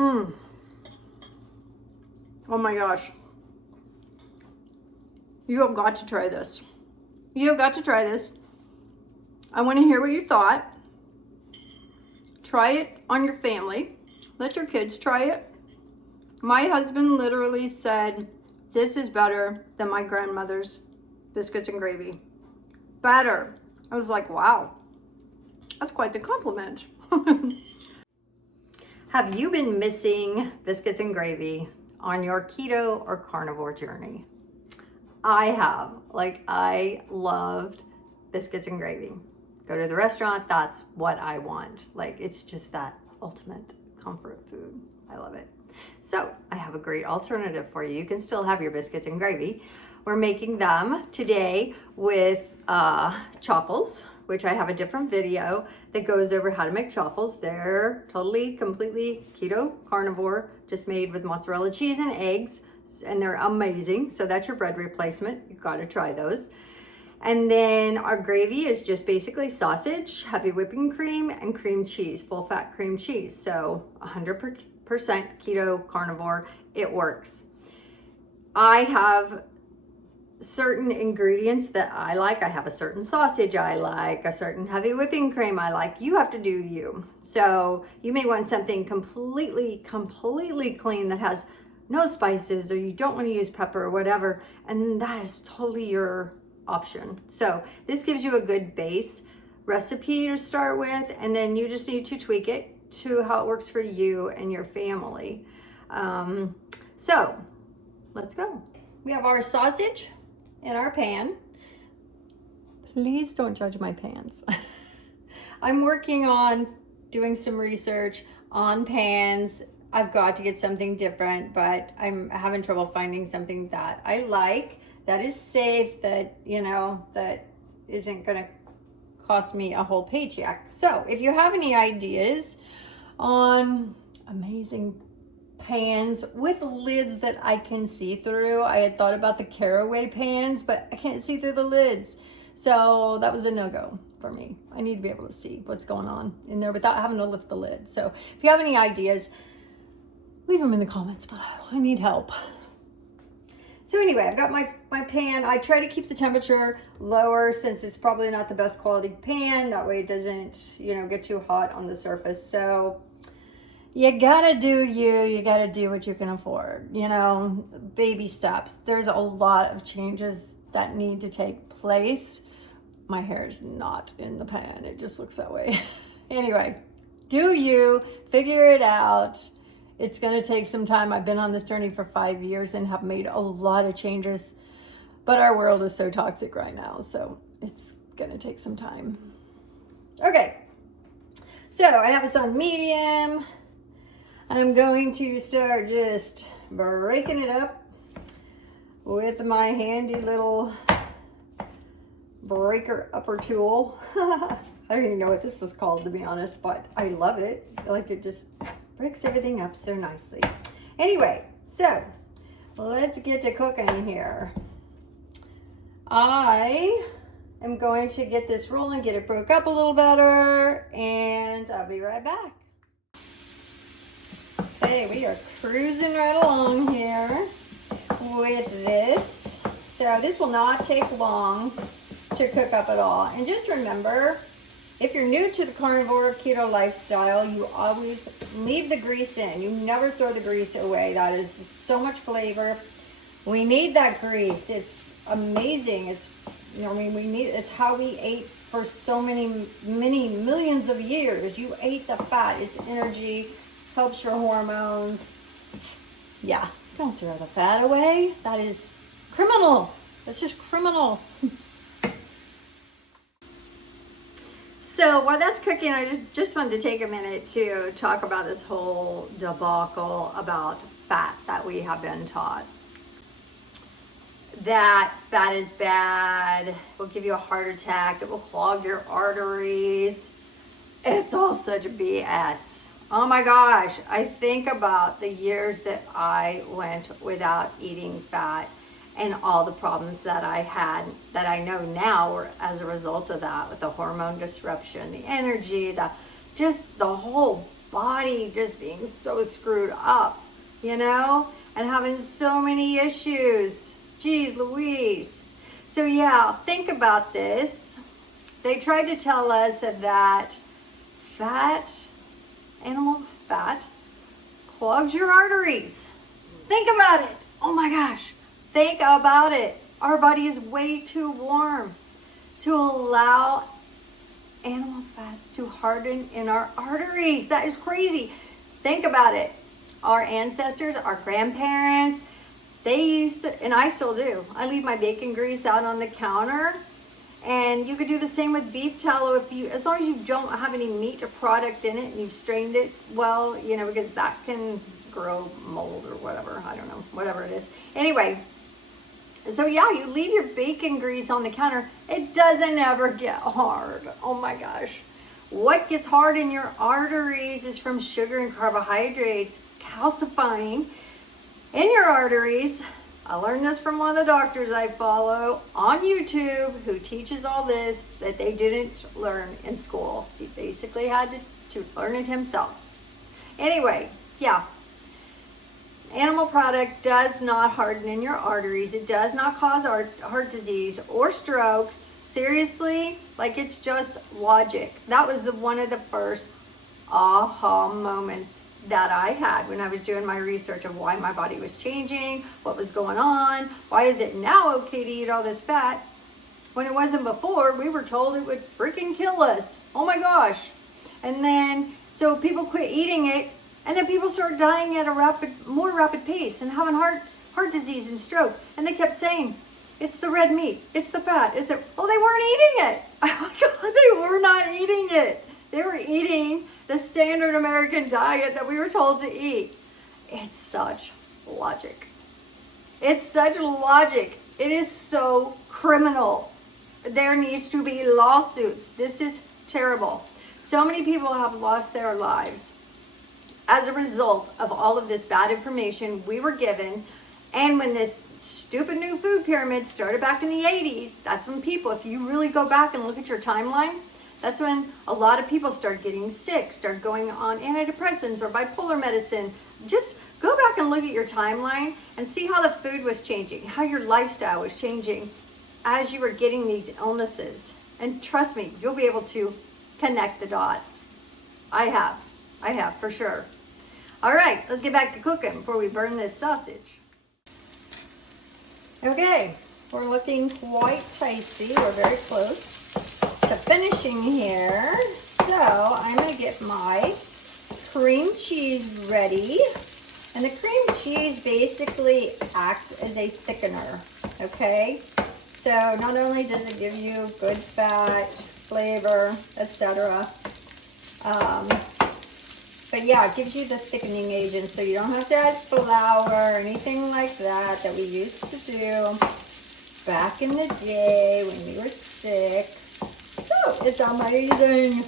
Oh my gosh. You have got to try this. You have got to try this. I want to hear what you thought. Try it on your family. Let your kids try it. My husband literally said, this is better than my grandmother's biscuits and gravy. Better. I was like, wow, that's quite the compliment. Have you been missing biscuits and gravy on your keto or carnivore journey? I have. Like, I loved biscuits and gravy. Go to the restaurant, that's what I want. Like, it's just that ultimate comfort food. I love it. So I have a great alternative for you. You can still have your biscuits and gravy. We're making them today with chaffles, which I have a different video that goes over how to make chaffles. They're totally, completely keto, carnivore, just made with mozzarella cheese and eggs, and they're amazing. So that's your bread replacement. You've got to try those. And then our gravy is just basically sausage, heavy whipping cream, and cream cheese, full fat cream cheese. So 100% keto, carnivore, it works. I have certain ingredients that I like. I have a certain sausage I like, a certain heavy whipping cream I like. You have to do you. So you may want something completely clean that has no spices, or you don't want to use pepper or whatever, and that is totally your option. So this gives you a good base recipe to start with, and then you just need to tweak it to how it works for you and your family. So let's go. We have our sausage in our pan. Please don't judge my pans. I'm working on doing some research on pans. I've got to get something different, but I'm having trouble finding something that I like, that is safe, that, you know, that isn't gonna cost me a whole paycheck. So if you have any ideas on amazing pans with lids that I can see through, I had thought about the caraway pans, but I can't see through the lids. So that was a no-go for me. I need to be able to see what's going on in there without having to lift the lid. So if you have any ideas, leave them in the comments below. I need help. So anyway, I've got my pan. I try to keep the temperature lower since it's probably not the best quality pan. That way it doesn't, you know, get too hot on the surface. So you gotta do you. You gotta do what you can afford. You know, baby steps. There's a lot of changes that need to take place. My hair is not in the pan. It just looks that way. Anyway, do you. Figure it out. It's going to take some time. I've been on this journey for 5 years and have made a lot of changes, but our world is so toxic right now, so it's going to take some time. Okay, so I have this on medium. I'm going to start just breaking it up with my handy little breaker upper tool. I don't even know what this is called, to be honest, but I love it. Like, it just breaks everything up so nicely. Anyway, so let's get to cooking here. I am going to get this rolling, get it broke up a little better, and I'll be right back. Okay, we are cruising right along here with this. So this will not take long to cook up at all. And just remember, if you're new to the carnivore keto lifestyle, you always leave the grease in. You never throw the grease away. That is so much flavor. We need that grease. It's amazing. It's, you know, I mean, it's how we ate for so many millions of years. You ate the fat. It's energy, helps your hormones. Yeah, don't throw the fat away. That is criminal. That's just criminal. So while that's cooking, I just wanted to take a minute to talk about this whole debacle about fat that we have been taught. That fat is bad, it will give you a heart attack, it will clog your arteries. It's all such a BS. Oh my gosh, I think about the years that I went without eating fat and all the problems that I had that I know now were as a result of that, with the hormone disruption, the energy, just the whole body just being so screwed up, you know, and having so many issues. Geez Louise. So yeah, think about this. They tried to tell us that animal fat, clogs your arteries. Think about it. Oh my gosh. Think about it. Our body is way too warm to allow animal fats to harden in our arteries. That is crazy. Think about it. Our ancestors, our grandparents, they used to, and I still do. I leave my bacon grease out on the counter. And you could do the same with beef tallow as long as you don't have any meat or product in it and you've strained it well, you know, because that can grow mold or whatever. I don't know, whatever it is. Anyway, so yeah, you leave your bacon grease on the counter. It doesn't ever get hard. Oh my gosh. What gets hard in your arteries is from sugar and carbohydrates calcifying in your arteries. I learned this from one of the doctors I follow on YouTube who teaches all this that they didn't learn in school. He basically had to learn it himself. Anyway, yeah. Animal product does not harden in your arteries. It does not cause heart disease or strokes. Seriously, like it's just logic. That was one of the first aha moments that I had when I was doing my research of why my body was changing, what was going on, why is it now okay to eat all this fat when it wasn't before. We were told it would freaking kill us. Oh my gosh. And then, so people quit eating it, and then people started dying at a more rapid pace and having heart disease and stroke. And they kept saying, it's the red meat, it's the fat, it's it. Well, they weren't eating it. Oh my God, they were not eating it. They were eating the standard American diet that we were told to eat. It's such logic. It's such logic. It is so criminal. There needs to be lawsuits. This is terrible. So many people have lost their lives as a result of all of this bad information we were given. And when this stupid new food pyramid started back in the 80s, that's when people, if you really go back and look at your timeline, that's when a lot of people start getting sick, start going on antidepressants or bipolar medicine. Just go back and look at your timeline and see how the food was changing, how your lifestyle was changing as you were getting these illnesses. And trust me, you'll be able to connect the dots. I have for sure. All right, let's get back to cooking before we burn this sausage. Okay, we're looking quite tasty. We're very close to finishing here. So I'm going to get my cream cheese ready. And the cream cheese basically acts as a thickener, okay? So not only does it give you good fat, flavor, etc. But yeah, it gives you the thickening agent, so you don't have to add flour or anything like that we used to do back in the day when we were sick. So it's amazing.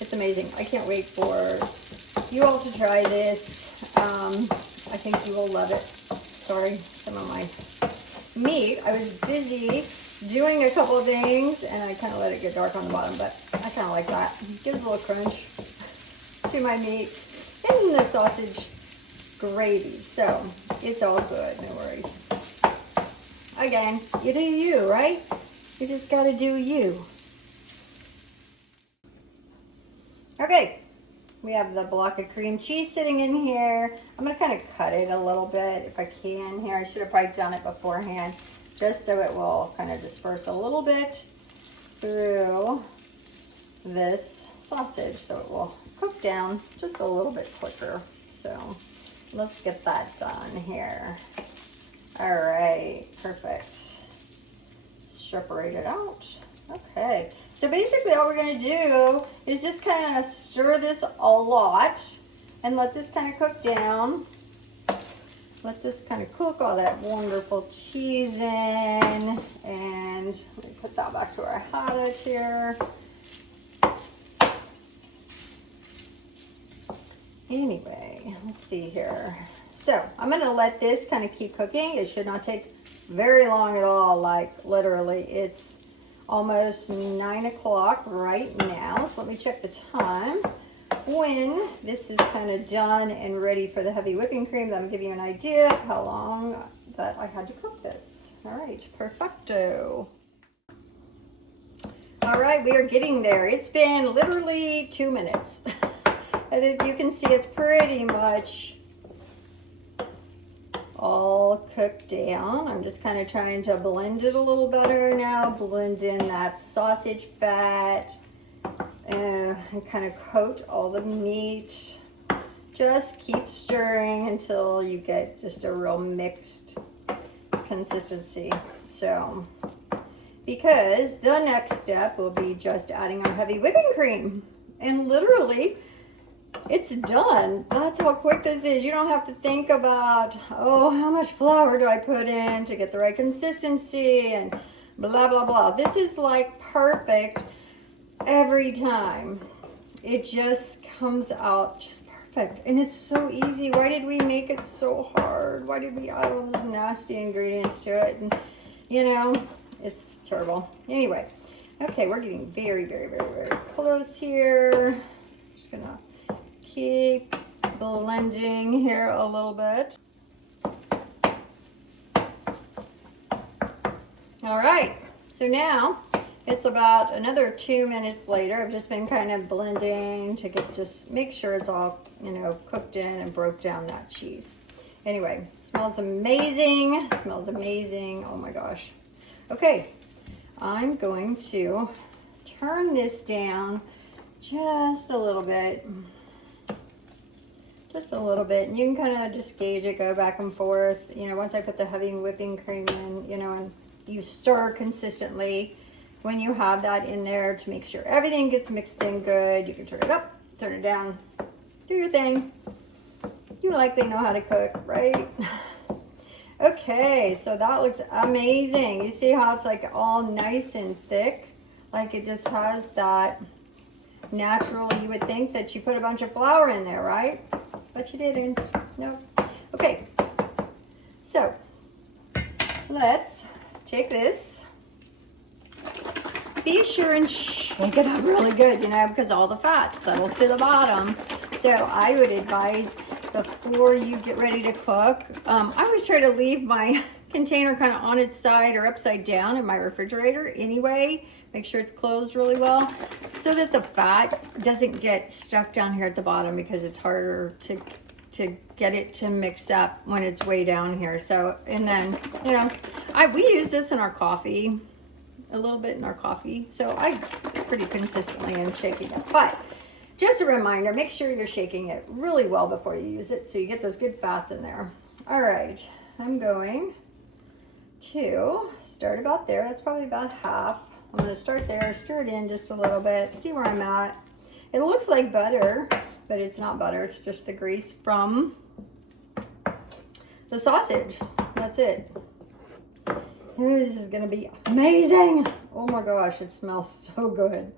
It's amazing. I can't wait for you all to try this. I think you will love it. Sorry, some of my meat. I was busy doing a couple of things and I kind of let it get dark on the bottom, but I kind of like that. It gives a little crunch to my meat and the sausage gravy. So it's all good, no worries. Again, you do you, right? You just gotta do you. Okay, we have the block of cream cheese sitting in here. I'm gonna kind of cut it a little bit if I can here. I should have probably done it beforehand, just so it will kind of disperse a little bit through this sausage, so it will cook down just a little bit quicker. So let's get that done here. All right, perfect. Separate it out. Okay, so basically all we're gonna do is just kind of stir this a lot and let this kind of cook down. Let this kind of cook all that wonderful cheese in, and let me put that back to our hot edge here. Anyway, let's see here. So I'm gonna let this kind of keep cooking. It should not take very long at all, like literally. It's almost 9 o'clock right now. So let me check the time. when this is kind of done and ready for the heavy whipping cream, that'll give you an idea of how long that I had to cook this. All right, perfecto. All right, we are getting there. It's been literally 2 minutes. And as you can see, it's pretty much all cooked down. I'm just kind of trying to blend it a little better now, blend in that sausage fat, and kind of coat all the meat. Just keep stirring until you get just a real mixed consistency. So, because the next step will be just adding our heavy whipping cream. And literally, it's done. That's how quick this is. You don't have to think about, oh, how much flour do I put in to get the right consistency and blah, blah, blah. This is like perfect every time. It just comes out just perfect. And it's so easy. Why did we make it so hard? Why did we add all those nasty ingredients to it? And, you know, it's terrible. Anyway, okay, we're getting very, very, very, very close here. Just gonna keep blending here a little bit. All right, so now it's about another 2 minutes later. I've just been kind of blending to just make sure it's all, you know, cooked in and broke down that cheese. Anyway, smells amazing. Smells amazing. Oh my gosh. Okay, I'm going to turn this down just a little bit. Just a little bit, and you can kind of just gauge it, go back and forth. You know, once I put the heavy whipping cream in, you know, and you stir consistently when you have that in there to make sure everything gets mixed in good. You can turn it up, turn it down, do your thing. You likely know how to cook, right? Okay, so that looks amazing. You see how it's like all nice and thick? Like it just has that natural, you would think that you put a bunch of flour in there, right? But you didn't. No. Okay. So let's take this. Be sure and shake it up really good, you know, because all the fat settles to the bottom. So I would advise before you get ready to cook, I always try to leave my container kind of on its side or upside down in my refrigerator anyway. Make sure it's closed really well so that the fat doesn't get stuck down here at the bottom, because it's harder to get it to mix up when it's way down here. So, and then, you know, we use this in our coffee, a little bit in our coffee. So I pretty consistently am shaking it. But just a reminder, make sure you're shaking it really well before you use it so you get those good fats in there. All right, I'm going to start about there. That's probably about half. I'm going to start there, stir it in just a little bit, see where I'm at. It looks like butter, but it's not butter. It's just the grease from the sausage. That's it. This is going to be amazing. Oh my gosh, it smells so good.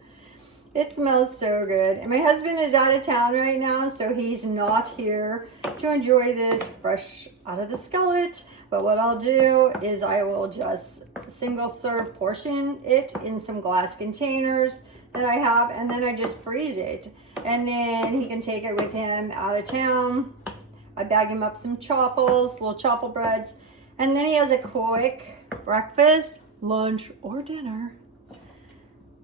It smells so good. And my husband is out of town right now, so he's not here to enjoy this fresh out of the skillet. But what I'll do is I will just single serve portion it in some glass containers that I have, and then I just freeze it. And then he can take it with him out of town. I bag him up some chaffles, little chaffle breads, and then he has a quick breakfast, lunch, or dinner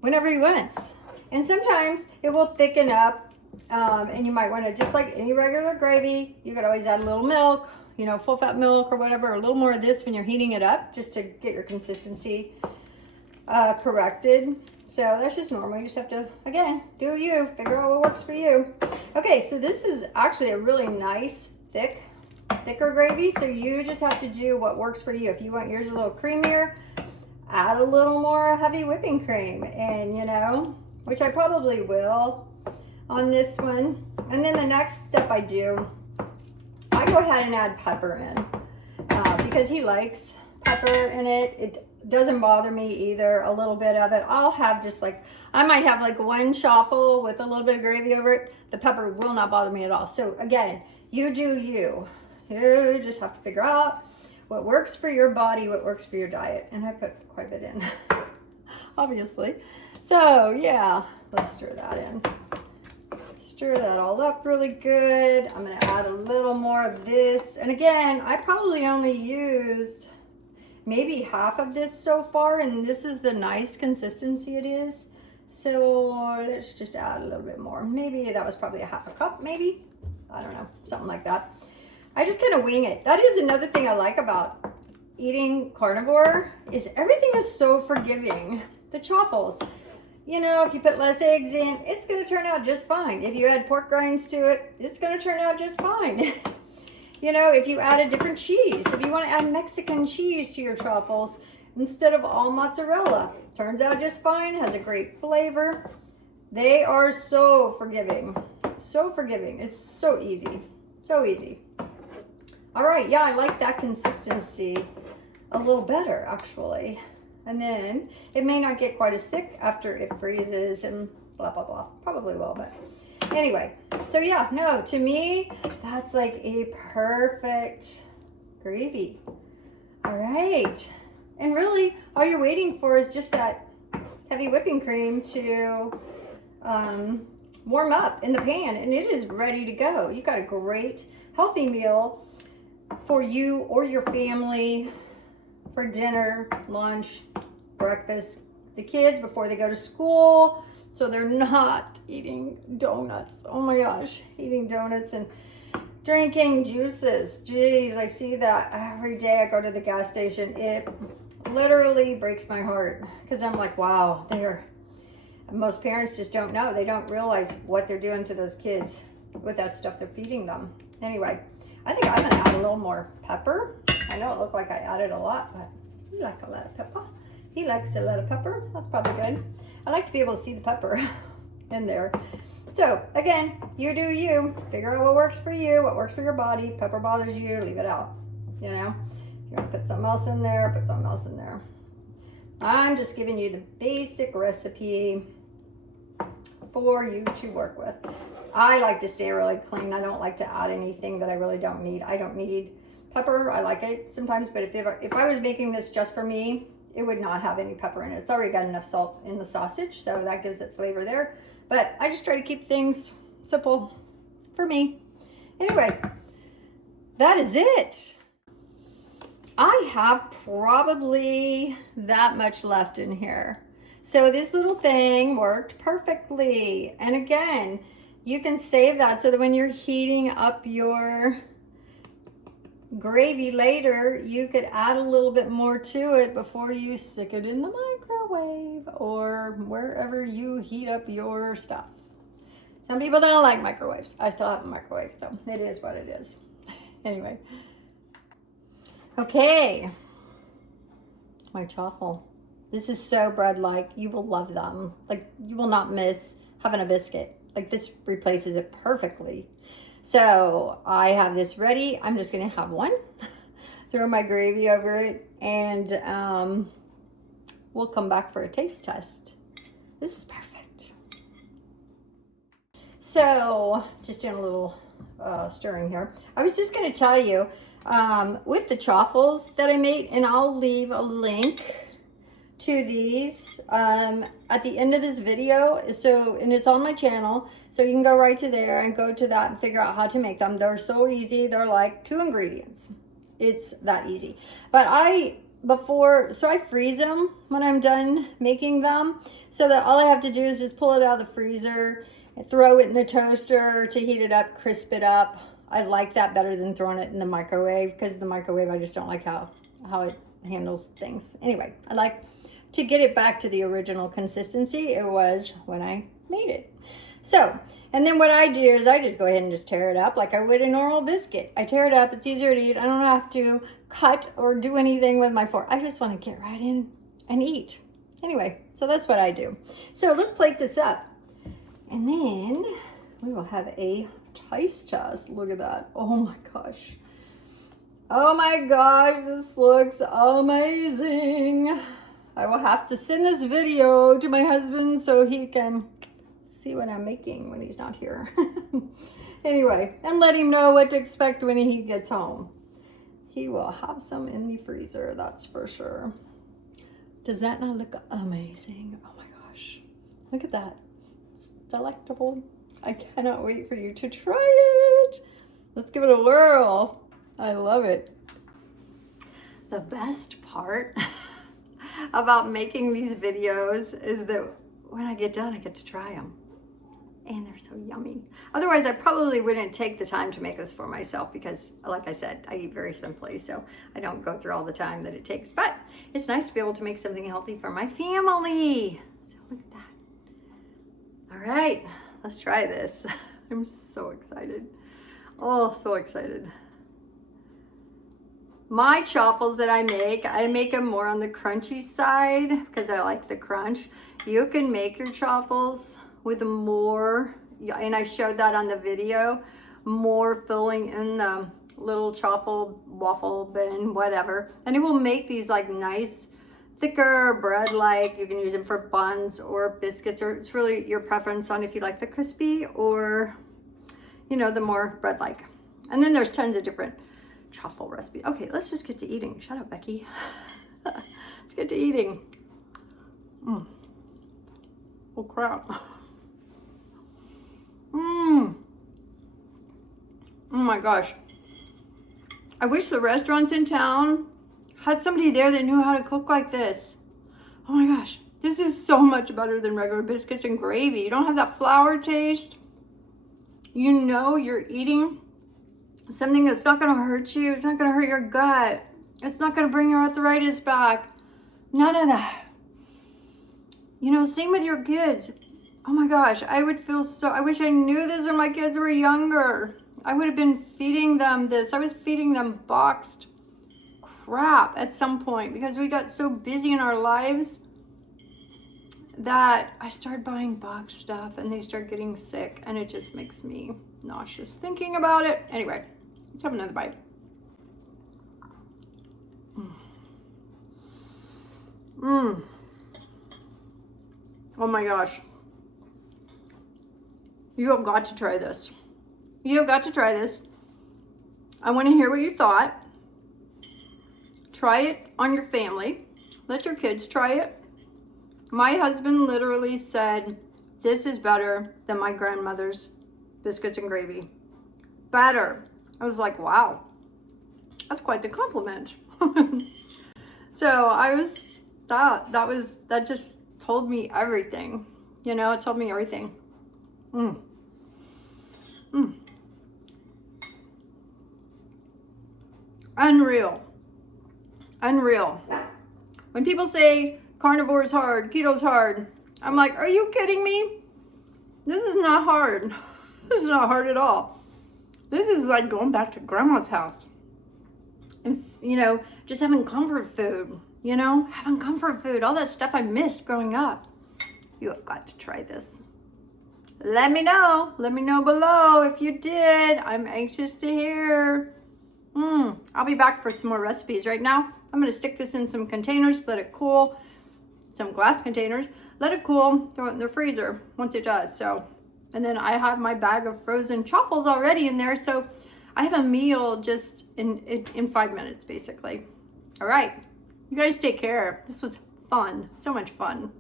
whenever he wants. And sometimes it will thicken up, and you might want to, just like any regular gravy, you could always add a little milk, you know, full fat milk or whatever, a little more of this when you're heating it up, just to get your consistency corrected. So that's just normal. You just have to, again, do you, figure out what works for you. Okay, so this is actually a really nice, thicker gravy. So you just have to do what works for you. If you want yours a little creamier, add a little more heavy whipping cream, and you know, which I probably will on this one. And then the next step I do, I go ahead and add pepper in because he likes pepper in it. It doesn't bother me either, a little bit of it. I'll have just like, I might have like one chaffle with a little bit of gravy over it. The pepper will not bother me at all. So again, you do you. You just have to figure out what works for your body, what works for your diet. And I put quite a bit in, obviously. So yeah, let's stir that in. Stir that all up really good. I'm gonna add a little more of this. And again, I probably only used maybe half of this so far, and this is the nice consistency it is. So let's just add a little bit more. Maybe that was probably a half a cup, maybe. I don't know, something like that. I just kind of wing it. That is another thing I like about eating carnivore, is everything is so forgiving. The chaffles, you know, if you put less eggs in, it's gonna turn out just fine. If you add pork rinds to it, it's gonna turn out just fine. You know, if you add a different cheese, if you wanna add Mexican cheese to your chaffles instead of all mozzarella, turns out just fine, has a great flavor. They are so forgiving, so forgiving. It's so easy, so easy. All right, yeah, I like that consistency a little better, actually. And then it may not get quite as thick after it freezes and blah, blah, blah. Probably will, but anyway. So yeah, no, to me, that's like a perfect gravy. All right. And really, all you're waiting for is just that heavy whipping cream to warm up in the pan, and it is ready to go. You got a great, healthy meal for you or your family for dinner, lunch, breakfast. The kids before they go to school, so they're not eating donuts. Oh my gosh, eating donuts and drinking juices. Jeez, I see that every day I go to the gas station. It literally breaks my heart because I'm like, wow, most parents just don't know. They don't realize what they're doing to those kids with that stuff they're feeding them. Anyway, I think I'm gonna add a little more pepper. I know it looked like I added a lot, but you like a lot of pepper. He likes a lot of pepper. That's probably good. I like to be able to see the pepper in there. So again, you do you. Figure out what works for you, what works for your body. Pepper bothers you, leave it out. You know, if you want to put something else in there, put something else in there. I'm just giving you the basic recipe for you to work with. I like to stay really clean. I don't like to add anything that I really don't need. I don't need pepper. I like it sometimes, but if I was making this just for me, it would not have any pepper in it. It's already got enough salt in the sausage, so that gives it flavor there. But I just try to keep things simple for me. Anyway, that is it. I have probably that much left in here. So this little thing worked perfectly. And again, you can save that so that when you're heating up your gravy later, you could add a little bit more to it before you stick it in the microwave or wherever you heat up your stuff. Some people don't like microwaves. I still have a microwave, so it is what it is. Anyway. Okay. My chaffle. This is so bread-like. You will love them. Like, you will not miss having a biscuit. Like, this replaces it perfectly. So I have this ready. I'm just gonna have one, throw my gravy over it, and we'll come back for a taste test. This is perfect. So just doing a little stirring here. I was just gonna tell you, with the chaffles that I made, and I'll leave a link to these at the end of this video, and it's on my channel, so you can go right to there and go to that and figure out how to make them. They're so easy. They're like 2 ingredients. It's that easy. But I freeze them when I'm done making them, so that all I have to do is just pull it out of the freezer and throw it in the toaster to heat it up, crisp it up. I like that better than throwing it in the microwave, because the microwave, I just don't like how it handles things. Anyway, I like to get it back to the original consistency it was when I made it. So, and then what I do is I just go ahead and just tear it up like I would a normal biscuit. I tear it up, it's easier to eat. I don't have to cut or do anything with my fork. I just want to get right in and eat. Anyway, so that's what I do. So let's plate this up. And then we will have a taste test. Look at that. Oh my gosh. Oh my gosh, this looks amazing. I will have to send this video to my husband so he can see what I'm making when he's not here. Anyway, and let him know what to expect when he gets home. He will have some in the freezer, that's for sure. Does that not look amazing? Oh my gosh. Look at that. It's delectable. I cannot wait for you to try it. Let's give it a whirl. I love it. The best part about making these videos is that when I get done, I get to try them. And they're so yummy. Otherwise, I probably wouldn't take the time to make this for myself because, like I said, I eat very simply, so I don't go through all the time that it takes. But it's nice to be able to make something healthy for my family. So look at that. All right, let's try this. I'm so excited. Oh, so excited. My chaffles that I make them more on the crunchy side because I like the crunch. You can make your chaffles with more, and I showed that on the video, more filling in the little chaffle waffle bin, whatever. And it will make these like nice, thicker bread-like. You can use them for buns or biscuits, or it's really your preference on if you like the crispy or, you know, the more bread-like. And then there's tons of different chaffle recipes. Okay, let's just get to eating. Shut up, Becky. Let's get to eating. Oh crap. Oh my gosh. I wish the restaurants in town had somebody there that knew how to cook like this. Oh my gosh. This is so much better than regular biscuits and gravy. You don't have that flour taste. You know you're eating something that's not going to hurt you. It's not going to hurt your gut. It's not going to bring your arthritis back. None of that. You know, same with your kids. Oh my gosh, I would feel so, I wish I knew this when my kids were younger. I would have been feeding them this. I was feeding them boxed crap at some point because we got so busy in our lives that I started buying boxed stuff and they start getting sick and it just makes me nauseous thinking about it. Anyway, let's have another bite. Oh my gosh. You have got to try this. You have got to try this. I want to hear what you thought. Try it on your family. Let your kids try it. My husband literally said, this is better than my grandmother's biscuits and gravy. Better. I was like, wow, that's quite the compliment. So that just told me everything. You know, it told me everything. Unreal. When people say carnivore is hard, keto's hard, I'm like, are you kidding me? This is not hard. This is not hard at all. This is like going back to grandma's house and, you know, just having comfort food, you know, having comfort food, all that stuff I missed growing up. You have got to try this. Let me know below if you did. I'm anxious to hear. I'll be back for some more recipes. Right now, I'm gonna stick this in some containers, let it cool, some glass containers, let it cool, throw it in the freezer once it does. So, and then I have my bag of frozen chaffles already in there. So I have a meal just in 5 minutes, basically. All right, you guys take care. This was fun, so much fun.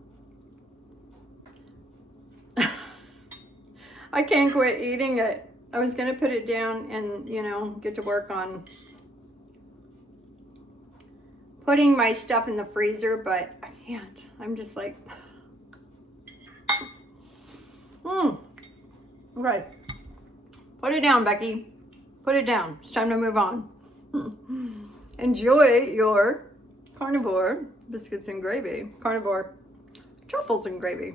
I can't quit eating it. I was gonna put it down and, you know, get to work on putting my stuff in the freezer, but I can't. I'm just like, okay. Put it down, Becky. Put it down. It's time to move on. Enjoy your carnivore biscuits and gravy. Carnivore truffles and gravy.